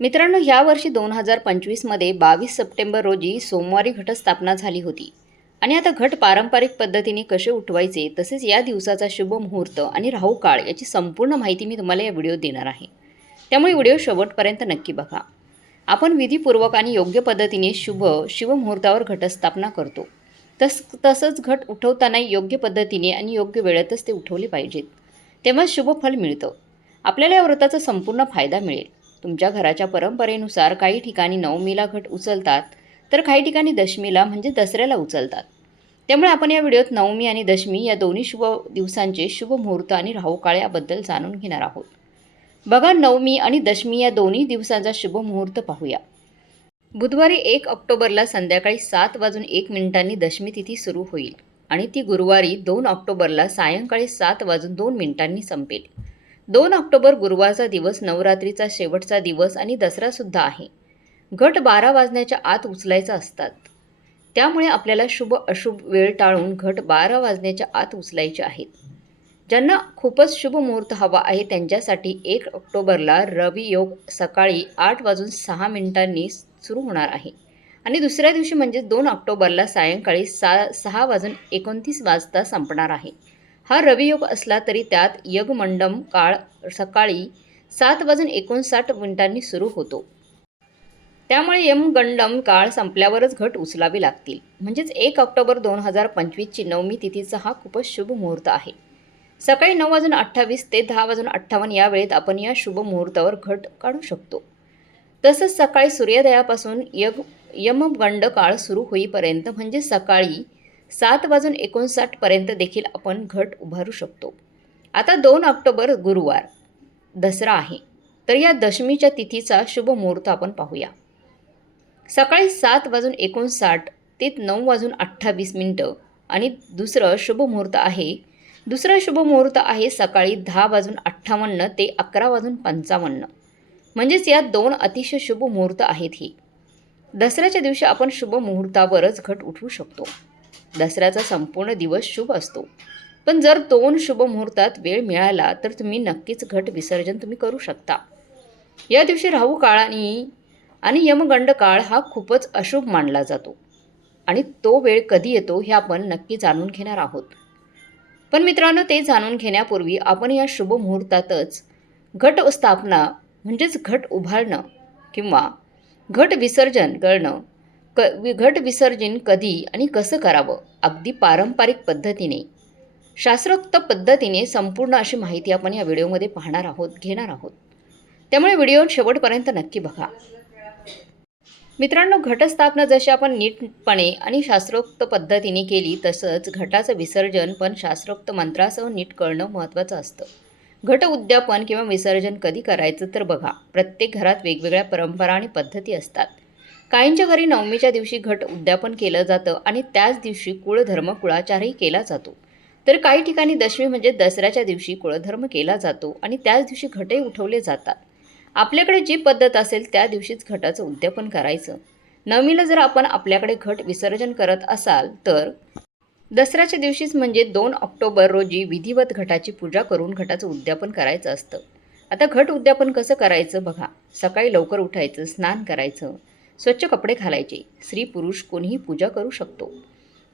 मित्रांनो ह्या वर्षी दोन हजार पंचवीसमध्ये बावीस सप्टेंबर रोजी सोमवारी घटस्थापना झाली होती. आणि आता घट पारंपरिक पद्धतीने कसे उठवायचे तसेच या दिवसाचा शुभ मुहूर्त आणि राहू काळ याची संपूर्ण माहिती मी तुम्हाला या व्हिडिओत देणार आहे. त्यामुळे व्हिडिओ शेवटपर्यंत नक्की बघा. आपण विधीपूर्वक आणि योग्य पद्धतीने शुभ शिवमुहूर्तावर घटस्थापना करतो. तस तसंच घट उठवताना योग्य पद्धतीने आणि योग्य वेळेतच ते उठवले पाहिजेत. तेव्हा शुभ फल मिळतं. आपल्याला या व्रताचा संपूर्ण फायदा मिळेल. तुमच्या घराच्या परंपरेनुसार काही ठिकाणी नवमीला घट उचलतात तर काही ठिकाणी दशमीला म्हणजे दसऱ्याला उचलतात. त्यामुळे आपण या व्हिडिओत नवमी आणि दशमी या दोन्ही शुभ दिवसांचे शुभ मुहूर्त आणि राहूकाळ याबद्दल जाणून घेणार आहोत. बघा नवमी आणि दशमी या दोन्ही दिवसांचा शुभ मुहूर्त पाहूया. बुधवारी एक ऑक्टोबरला संध्याकाळी सात वाजून एक मिनिटांनी दशमी तिथी सुरू होईल आणि ती गुरुवारी दोन ऑक्टोबरला सायंकाळी सात वाजून दोन मिनिटांनी संपेल. दोन ऑक्टोबर गुरुवारचा दिवस नवरात्रीचा शेवटचा दिवस आणि दसरासुद्धा आहे. घट बारा वाजण्याच्या आत उचलायचा असतात. त्यामुळे आपल्याला शुभ अशुभ वेळ टाळून घट बारा वाजण्याच्या आत उचलायचे आहेत. ज्यांना खूपच शुभ मुहूर्त हवा आहे त्यांच्यासाठी एक ऑक्टोबरला रवी योग सकाळी आठ वाजून सहा मिनिटांनी सुरू होणार आहे. आणि दुसऱ्या दिवशी म्हणजे दोन ऑक्टोबरला सायंकाळी सा सहा वाजून एकोणतीस वाजता संपणार आहे. हा रवियोग असला तरी त्यात यगमंडम काळ सकाळी सात वाजून एकोणसाठ मिनिटांनी सुरू होतो. त्यामुळे यमगंडम काळ संपल्यावरच घट उचलावे लागतील. म्हणजेच एक ऑक्टोबर दोन हजार पंचवीसची नवमी तिथीचा हा खूपच शुभ मुहूर्त आहे. सकाळी नऊ वाजून अठ्ठावीस ते दहा वाजून अठ्ठावन्न या वेळेत आपण या शुभ मुहूर्तावर घट काढू शकतो. तसंच सकाळी सूर्योदयापासून यग यमगंड काळ सुरू होईपर्यंत म्हणजे सकाळी सात वाजून एकोणसाठपर्यंत देखील आपण घट उभारू शकतो. आता दोन ऑक्टोबर गुरुवार दसरा आहे. तर या दशमीच्या तिथीचा शुभ मुहूर्त आपण पाहूया. सकाळी सात वाजून एकोणसाठ ते नऊ वाजून अठ्ठावीस मिनटं आणि दुसरं शुभ मुहूर्त आहे. दुसरा शुभ मुहूर्त आहे सकाळी दहा वाजून अठ्ठावन्न ते अकरा वाजून पंचावन्न. म्हणजेच यात दोन अतिशय शुभ मुहूर्त आहेत ही. दसऱ्याच्या दिवशी आपण शुभ मुहूर्तावरच घट उठवू शकतो. दसऱ्याचा संपूर्ण दिवस शुभ असतो. पण जर दोन शुभ मुहूर्तात वेळ मिळाला तर तुम्ही नक्कीच घट विसर्जन तुम्ही करू शकता. या दिवशी राहू काळाने आणि यमगंड काळ हा खूपच अशुभ मानला जातो. आणि तो वेळ कधी येतो हे आपण नक्की जाणून घेणार आहोत. पण मित्रांनो ते जाणून घेण्यापूर्वी आपण या शुभ मुहूर्तातच घट स्थापना म्हणजेच घट उभारणं किंवा घट विसर्जन करणं क वि- घट विसर्जन कधी आणि कसं करावं? अगदी पारंपरिक पद्धतीने. शास्त्रोक्त पद्धतीने संपूर्ण अशी माहिती आपण या व्हिडिओमध्ये पाहणार आहोत घेणार आहोत. त्यामुळे व्हिडिओ शेवटपर्यंत नक्की बघा. मित्रांनो घटस्थापना जशी आपण नीटपणे आणि शास्त्रोक्त पद्धतीने केली तसंच घटाचं विसर्जन पण शास्त्रोक्त मंत्रासह नीट करणं महत्त्वाचं असतं. घट उद्यापन किंवा विसर्जन कधी करायचं तर बघा. प्रत्येक घरात वेगवेगळ्या परंपरा आणि पद्धती असतात. काहींच्या घरी नवमीच्या दिवशी घट उद्यापन केलं जातं आणि त्याच दिवशी कुळधर्म कुळाचारही केला जातो. तर काही ठिकाणी दशमी म्हणजे दसऱ्याच्या दिवशी कुळधर्म केला जातो आणि त्याच दिवशी घटही उठवले जातात. आपल्याकडे जी पद्धत असेल त्या दिवशीच घटाचं उद्यापन करायचं. नवमीला जर आपण आपल्याकडे घट विसर्जन करत असाल तर दसऱ्याच्या दिवशीच म्हणजे दोन ऑक्टोबर रोजी विधिवत घटाची पूजा करून घटाचं उद्यापन करायचं असतं. आता घट उद्यापन कसं करायचं बघा. सकाळी लवकर उठायचं स्नान करायचं. स्वच्छ कपडे घालायचे. स्त्री पुरुष कोणीही पूजा करू शकतो.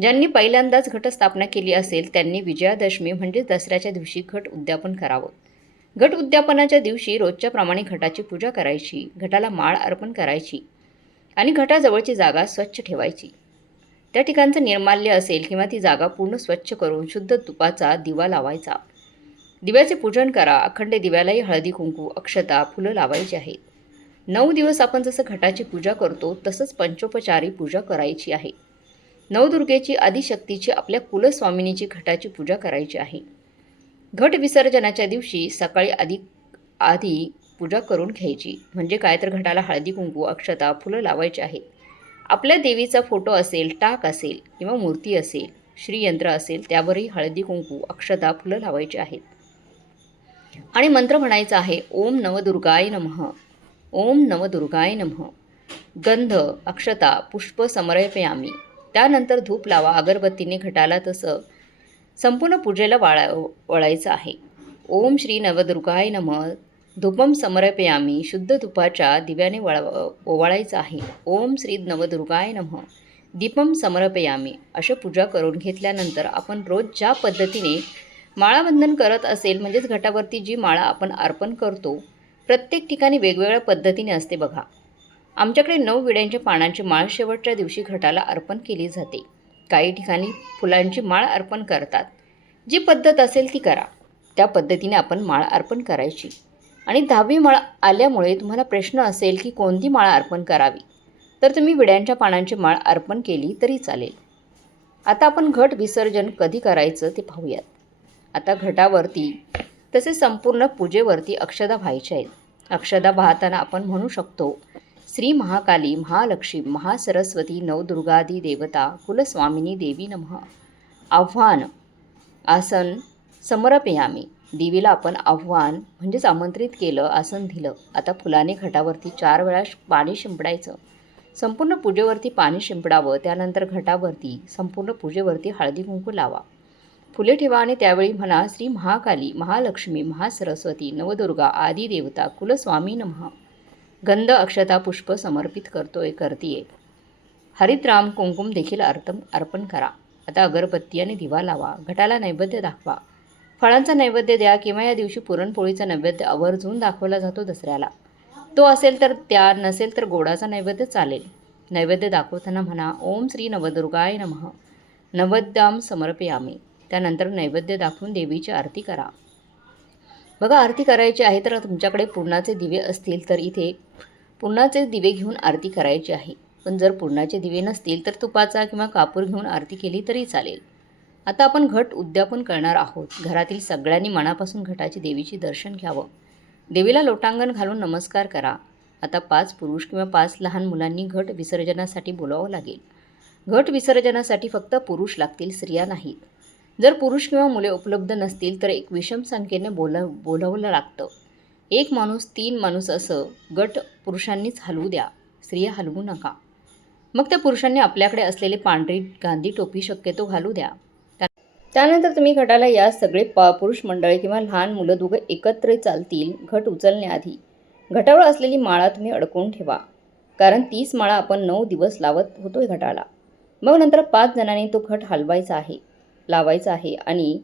ज्यांनी पहिल्यांदाच घटस्थापना केली असेल त्यांनी विजयादशमी म्हणजे दसऱ्याच्या दिवशी घट उद्यापन करावं. घट उद्यापनाच्या दिवशी रोजच्या प्रमाणे घटाची पूजा करायची घटाला माळ अर्पण करायची आणि घटाजवळची जागा स्वच्छ ठेवायची. त्या ठिकाणचं निर्माल्य असेल किंवा ती जागा पूर्ण स्वच्छ करून शुद्ध तुपाचा दिवा लावायचा. दिव्याचे पूजन करा अखंड दिव्यालाही हळदी कुंकू अक्षता फुलं लावायची आहेत. नऊ दिवस आपण जसं घटाची पूजा करतो तसंच पंचोपचारी पूजा करायची आहे. नवदुर्गेची आदिशक्तीची आपल्या कुलस्वामिनीची घटाची पूजा करायची आहे. घट विसर्जनाच्या दिवशी सकाळी आधी आधी पूजा करून घ्यायची. म्हणजे काय तर घटाला हळदी कुंकू अक्षता फुलं लावायची आहेत. आपल्या देवीचा फोटो असेल टाक असेल किंवा मूर्ती असेल श्रीयंत्र असेल त्यावरही हळदी कुंकू अक्षता फुलं लावायची आहेत. आणि मंत्र म्हणायचा आहे ओम नवदुर्गाय नमः. ओम नवदुर्गाय नमः. गंध अक्षता पुष्प समर्पयामी. त्यानंतर धूप लावा अगरबत्तीने घटाला तसं. संपूर्ण पूजेला वाळा वळायचं आहे. ओम श्री नवदुर्गाय नमः. धूपम समर्पयामी. शुद्ध धुपाच्या दिव्याने वळ ओवाळायचं आहे. ओम श्री नवदुर्गाय नमः. दीपम समर्पयामी. अशा पूजा करून घेतल्यानंतर आपण रोज ज्या पद्धतीने माळाबंधन करत असेल म्हणजेच घटावरती जी माळा आपण अर्पण करतो प्रत्येक ठिकाणी वेगवेगळ्या पद्धतीने असते बघा. आमच्याकडे नऊ विड्यांच्या पानांची माळ शेवटच्या दिवशी घटाला अर्पण केली जाते. काही ठिकाणी फुलांची माळ अर्पण करतात. जी पद्धत असेल ती करा. त्या पद्धतीने आपण माळ अर्पण करायची. आणि दहावी माळ आल्यामुळे तुम्हाला प्रश्न असेल की कोणती माळ अर्पण करावी? तर तुम्ही विड्यांच्या पानांची माळ अर्पण केली तरी चालेल. आता आपण घट विसर्जन कधी करायचं ते पाहूयात. आता घटावरती तसेच संपूर्ण पूजेवरती अक्षदा व्हायच्या आहेत. अक्षदा वाहताना आपण म्हणू शकतो श्री महाकाली महालक्ष्मी महासरस्वती नवदुर्गादी देवता कुलस्वामिनी देवी नमः. आव्हान आसन समर्पयामी. देवीला आपण आव्हान म्हणजेच आमंत्रित केलं आसन दिलं. आता फुलाने घटावरती चार वेळा पाणी शिंपडायचं. संपूर्ण पूजेवरती पाणी शिंपडावं त्यानंतर घटावरती संपूर्ण पूजेवरती हळदी कुंकू लावा. फुले ठेवा आणि त्यावेळी म्हणा श्री महाकाली महालक्ष्मी महासरस्वती नवदुर्गा आदी देवता कुलस्वामी नमः. गंध अक्षता पुष्प समर्पित करतोय करतीये. हरितराम कुंकुम देखील अर्पण अर्पण करा. आता अगरबत्ती आणि दिवा लावा. घटाला नैवेद्य दाखवा. फळांचा नैवेद्य द्या किंवा या दिवशी पुरणपोळीचा नैवेद्य आवर्जून दाखवला जातो दसऱ्याला. तो असेल तर त्या नसेल तर गोडाचा नैवेद्य चालेल. नैवेद्य दाखवताना म्हणा ओम श्री नवदुर्गाय नमः. नवद्याम समर्पयामी. त्यानंतर नैवेद्य दाखवून देवीची आरती करा. बघा आरती करायची आहे तर तुमच्याकडे पूर्णाचे दिवे असतील तर इथे पूर्णाचे दिवे घेऊन आरती करायची आहे. पण जर पूर्णाचे दिवे नसतील तर तुपाचा किंवा कापूर घेऊन आरती केली तरी चालेल. आता आपण घट उद्यापन करणार आहोत. घरातील सगळ्यांनी मनापासून घटाची देवीची दर्शन घ्यावं. देवीला लोटांगण घालून नमस्कार करा. आता पाच पुरुष किंवा पाच लहान मुलांनी घट विसर्जनासाठी बोलावं लागेल. घट विसर्जनासाठी फक्त पुरुष लागतील स्त्रिया नाहीत. जर पुरुष किंवा मुले उपलब्ध नसतील तर एक विषम संख्येने बोला बोलावलं लागतं. एक माणूस तीन माणूस असं गट पुरुषांनीच हलवू द्या. स्त्रिया हलवू नका. मग त्या पुरुषांनी आपल्याकडे असलेली पांढरी गांधी टोपी शक्यतो घालू द्या. त्यानंतर तुम्ही घटाला या सगळे प पुरुष मंडळी किंवा लहान मुलं दोघं एकत्र चालतील घट उचलण्याआधी. घटावर असलेली माळा तुम्ही अडकवून ठेवा. कारण तीस माळा आपण नऊ दिवस लावत होतोय घटाला. मग नंतर पाच जणांनी तो घट हलवायचा आहे. लावायचा आहे. आणि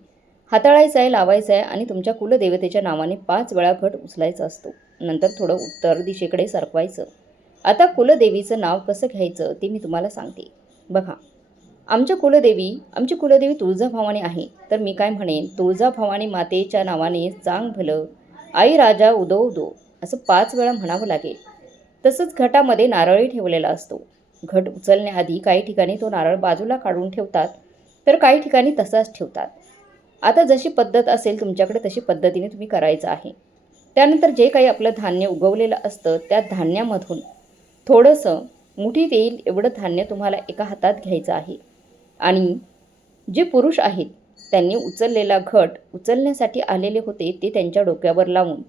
हाताळायचा आहे लावायचा आहे आणि तुमच्या कुलदेवतेच्या नावाने पाच वेळा घट उचलायचा असतो. नंतर थोडं उत्तर दिशेकडे सरकवायचं. आता कुलदेवीचं नाव कसं घ्यायचं ते मी तुम्हाला सांगते. बघा आमच्या कुलदेवी आमची कुलदेवी तुळजाभवानी आहे. तर मी काय म्हणेन तुळजाभवानी मातेच्या नावाने चांग भलं आई राजा उदो उदो असं पाच वेळा म्हणावं लागेल. तसंच घटामध्ये नारळही ठेवलेला असतो. घट उचलण्याआधी काही ठिकाणी तो नारळ बाजूला काढून ठेवतात. तर काही ठिकाणी तसाच ठेवतात. आता जशी पद्धत असेल तुमच्याकडे तशी पद्धतीने तुम्ही करायचं आहे. त्यानंतर जे काही आपलं धान्य उगवलेलं असतं त्या धान्यामधून थोडंसं मुठीत येईल एवढं धान्य तुम्हाला एका हातात घ्यायचं आहे. आणि जे पुरुष आहेत त्यांनी उचललेला घट उचलण्यासाठी आलेले होते ते त्यांच्या डोक्यावर लावून.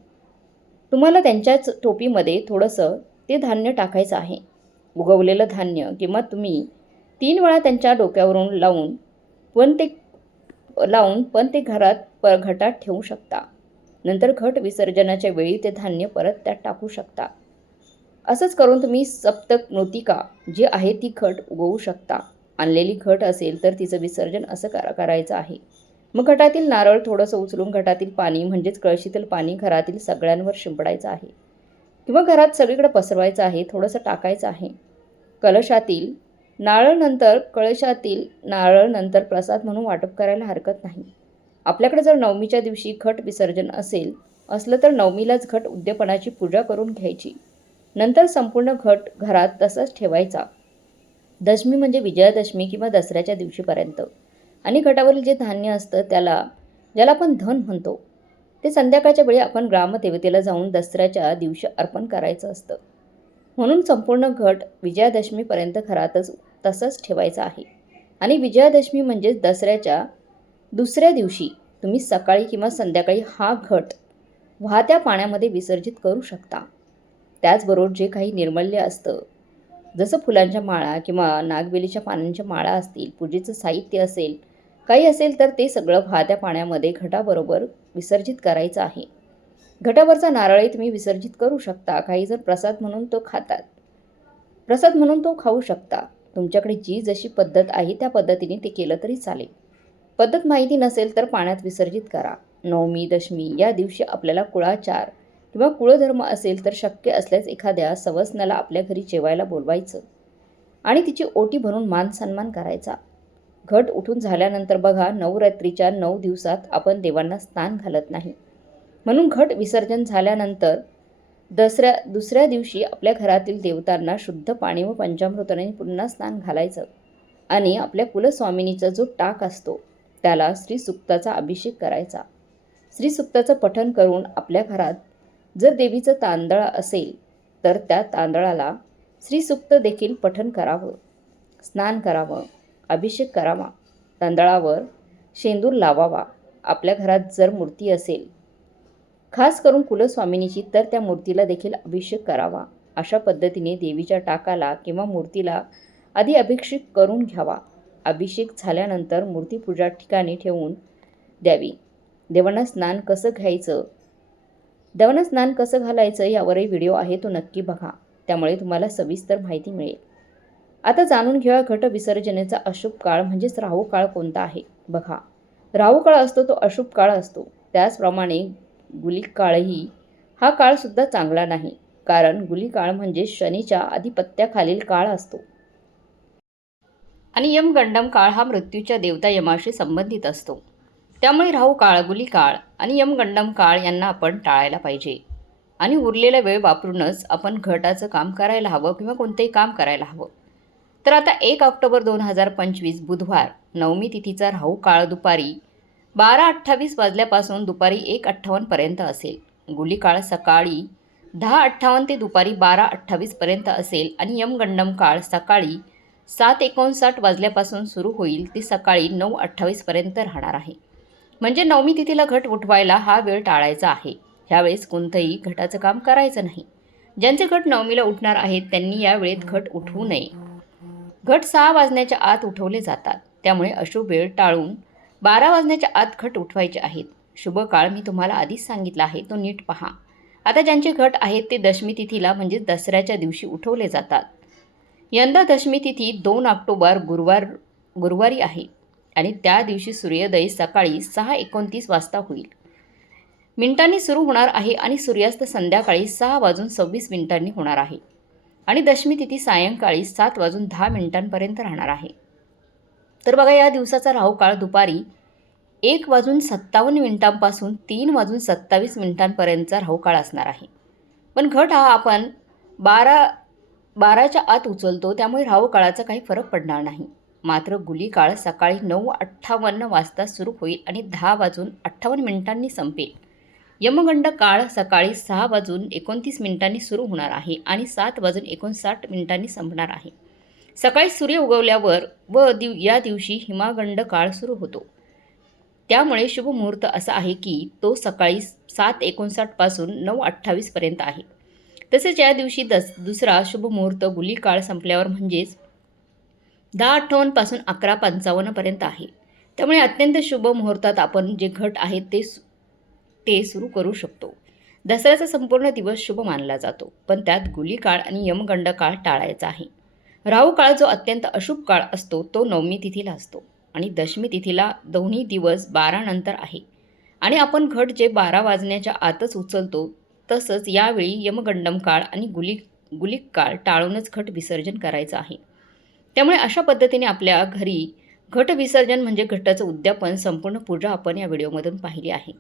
तुम्हाला त्यांच्याच टोपीमध्ये थोडंसं ते धान्य टाकायचं आहे. उगवलेलं धान्य किंवा तुम्ही तीन वेळा त्यांच्या डोक्यावरून लावून पण ते लावून पण ते घरात प घटात ठेवू शकता. नंतर घट विसर्जनाच्या वेळी ते धान्य परत त्यात टाकू शकता. असंच करून तुम्ही सप्तक मृतिका जी आहे ती घट उगवू शकता. आणलेली घट असेल तर तिचं विसर्जन असं करा करायचं आहे. मग घटातील नारळ थोडंसं उचलून घटातील पाणी म्हणजेच कळशीतील पाणी घरातील सगळ्यांवर शिंपडायचं आहे. किंवा घरात सगळीकडे पसरवायचं आहे थोडंसं टाकायचं आहे. कलशातील नारळ नंतर कळशातील नारळ नंतर प्रसाद म्हणून वाटप करायला हरकत नाही. आपल्याकडे जर नवमीच्या दिवशी घट विसर्जन असेल असलं तर नवमीलाच घट उद्यापनाची पूजा करून घ्यायची. नंतर संपूर्ण घट घरात तसाच ठेवायचा. दशमी म्हणजे विजयादशमी किंवा दसऱ्याच्या दिवशीपर्यंत. आणि घटावरील जे धान्य असतं त्याला ज्याला आपण धन म्हणतो ते संध्याकाळच्या वेळी आपण ग्रामदेवतेला जाऊन दसऱ्याच्या दिवशी अर्पण करायचं असतं. म्हणून संपूर्ण घट विजयादशमीपर्यंत घरातच तसंच ठेवायचं आहे. आणि विजयादशमी म्हणजेच दसऱ्याच्या दुसऱ्या दिवशी तुम्ही सकाळी किंवा संध्याकाळी हा घट वाहत्या पाण्यामध्ये विसर्जित करू शकता. त्याचबरोबर जे काही निर्मल्य असतं जसं फुलांच्या माळा किंवा नागवेलीच्या पानांच्या माळा असतील पूजेचं साहित्य असेल काही असेल तर ते सगळं वाहत्या पाण्यामध्ये घटाबरोबर विसर्जित करायचं आहे. घटावरचा नारळही तुम्ही विसर्जित करू शकता. काही जर प्रसाद म्हणून तो खातात. प्रसाद म्हणून तो खाऊ शकता. तुमच्याकडे जी जशी पद्धत आहे त्या पद्धतीने ते केलं तरी चालेल. पद्धत माहिती नसेल तर पाण्यात विसर्जित करा. नवमी दशमी या दिवशी आपल्याला कुळाचार किंवा कुळधर्म असेल तर शक्य असल्यास एखाद्या सवसनाला आपल्या घरी जेवायला बोलवायचं आणि तिची ओटी भरून मान सन्मान करायचा. घट उठून झाल्यानंतर बघा नवरात्रीच्या नऊ दिवसात आपण देवांना स्नान घालत नाही. म्हणून घट विसर्जन झाल्यानंतर दसऱ्या दुसऱ्या दिवशी आपल्या घरातील देवतांना शुद्ध पाणी व पंचामृताने पुन्हा स्नान घालायचं आणि आपल्या कुलस्वामिनीचा जो टाक असतो त्याला श्रीसुक्ताचा अभिषेक करायचा. श्रीसुक्ताचं पठण करून आपल्या घरात जर देवीचं तांदळ असेल तर त्या तांदळाला श्रीसुक्त देखील पठण करावं. स्नान करावं अभिषेक करावा. तांदळावर शेंदूर लावावा. आपल्या घरात जर मूर्ती असेल खास करून कुलस्वामिनीची तर त्या मूर्तीला देखील अभिषेक करावा. अशा पद्धतीने देवीच्या टाकाला किंवा मूर्तीला आधी अभिषेक करून घ्यावा. अभिषेक झाल्यानंतर मूर्ती पूजा ठिकाणी ठेवून द्यावी. देवांना स्नान कसं घ्यायचं? देवांना स्नान कसं घालायचं यावरही व्हिडिओ आहे तो नक्की बघा. त्यामुळे तुम्हाला सविस्तर माहिती मिळेल. आता जाणून घेऊया घट विसर्जनेचा अशुभ काळ म्हणजेच राहू काळ कोणता आहे? बघा. राहू काळ असतो तो अशुभ काळ असतो. त्याचप्रमाणे गुलिकाळही हा काळसुद्धा चांगला नाही कारण गुलिकाळ म्हणजे शनीच्या आधिपत्याखालील काळ असतो. आणि यमगंडम काळ हा मृत्यूच्या देवता यमाशी संबंधित असतो. त्यामुळे राहू काळ गुलिकाळ आणि यमगंडम काळ यांना आपण टाळायला पाहिजे. आणि उरलेला वेळ वापरूनच आपण घटाचं काम करायला हवं किंवा कोणतंही काम करायला हवं. तर आता एक ऑक्टोबर दोन हजार पंचवीस बुधवार नवमी तिथीचा राहू काळ दुपारी बारा अठ्ठावीस वाजल्यापासून दुपारी एक अठ्ठावन्नपर्यंत असेल. गुली काळ सकाळी दहा अठ्ठावन्न ते दुपारी बारा अठ्ठावीसपर्यंत असेल आणि यमगंडम काळ सकाळी सात एकोणसाठ वाजल्यापासून सुरू होईल ती सकाळी नऊ अठ्ठावीसपर्यंत राहणार आहे. म्हणजे नवमी तिथीला घट उठवायला हा वेळ टाळायचा आहे. ह्यावेळेस कोणतंही घटाचं काम करायचं नाही. ज्यांचे घट नवमीला उठणार आहेत त्यांनी या वेळेत घट उठवू नये. घट सहा वाजण्याच्या आत उठवले जातात. त्यामुळे अशुभ वेळ टाळून बारा वाजण्याच्या आत घट उठवायचे आहेत. शुभ काळ मी तुम्हाला आधीच सांगितला आहे तो नीट पहा. आता ज्यांचे घट आहेत ते दशमी तिथीला म्हणजे दसऱ्याच्या दिवशी उठवले जातात. यंदा दशमी तिथी दोन ऑक्टोबर गुरुवार गुरुवारी आहे आणि त्या दिवशी सूर्योदय सकाळी सहा एकोणतीस वाजता होईल. मिनिटांनी सुरू होणार आहे आणि सूर्यास्त संध्याकाळी सहा वाजून सव्वीस मिनिटांनी होणार आहे. आणि दशमी तिथी सायंकाळी सात वाजून दहा मिनिटांपर्यंत राहणार आहे. तर बघा या दिवसाचा राहू काळ दुपारी एक वाजून सत्तावन्न मिनिटांपासून तीन वाजून सत्तावीस मिनिटांपर्यंतचा राहू काळ असणार आहे. पण घट हा आपण बारा बाराच्या आत उचलतो त्यामुळे राहू काळाचा काही फरक पडणार नाही. मात्र गुली काळ सकाळी नऊ अठ्ठावन्न वाजता सुरू होईल आणि दहा वाजून अठ्ठावन्न मिनिटांनी संपेल. यमगंड काळ सकाळी सहा वाजून एकोणतीस मिनिटांनी सुरू होणार आहे आणि सात वाजून एकोणसाठ मिनिटांनी संपणार आहे. सकाळी सूर्य उगवल्यावर व दिव या दिवशी हिमागंड काळ सुरू होतो. त्यामुळे शुभ मुहूर्त असा आहे की तो सकाळी सात एकोणसाठपासून नऊ अठ्ठावीसपर्यंत आहे. तसेच या दिवशी दस दुसरा शुभ मुहूर्त गुली काळ संपल्यावर म्हणजेच दहा अठ्ठावन्नपासून अकरा पंचावन्नपर्यंत आहे. त्यामुळे अत्यंत शुभ मुहूर्तात आपण जे घट आहेत ते ते सुरू करू शकतो. दसऱ्याचा संपूर्ण दिवस शुभ मानला जातो. पण त्यात गुली काळ आणि यमगंड काळ टाळायचा आहे. राहू काळ जो अत्यंत अशुभ काळ असतो तो नवमी तिथीला असतो आणि दशमी तिथीला दोन्ही दिवस बारा नंतर आहे. आणि आपण घट जे बारा वाजण्याच्या आतच उचलतो तसंच यावेळी यमगंडम काळ आणि गुलिक गुलिक काळ टाळूनच घट विसर्जन करायचं आहे. त्यामुळे अशा पद्धतीने आपल्या घरी घट विसर्जन म्हणजे घटाचं उद्यापन संपूर्ण पूजा आपण या व्हिडिओमधून पाहिली आहे.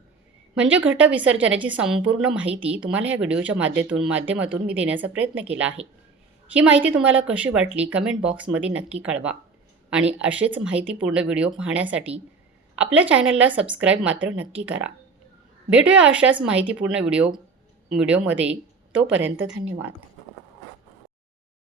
म्हणजे घट विसर्जनाची संपूर्ण माहिती तुम्हाला या व्हिडिओच्या माध्यमातून माध्यमातून मी देण्याचा प्रयत्न केला आहे. ही माहिती तुम्हाला कशी वाटली कमेंट बॉक्समध्ये नक्की कळवा. आणि असेच माहितीपूर्ण व्हिडिओ पाहण्यासाठी आपल्या चॅनलला सबस्क्राईब मात्र नक्की करा. भेटूया अशाच माहितीपूर्ण व्हिडिओ व्हिडिओमध्ये तोपर्यंत धन्यवाद.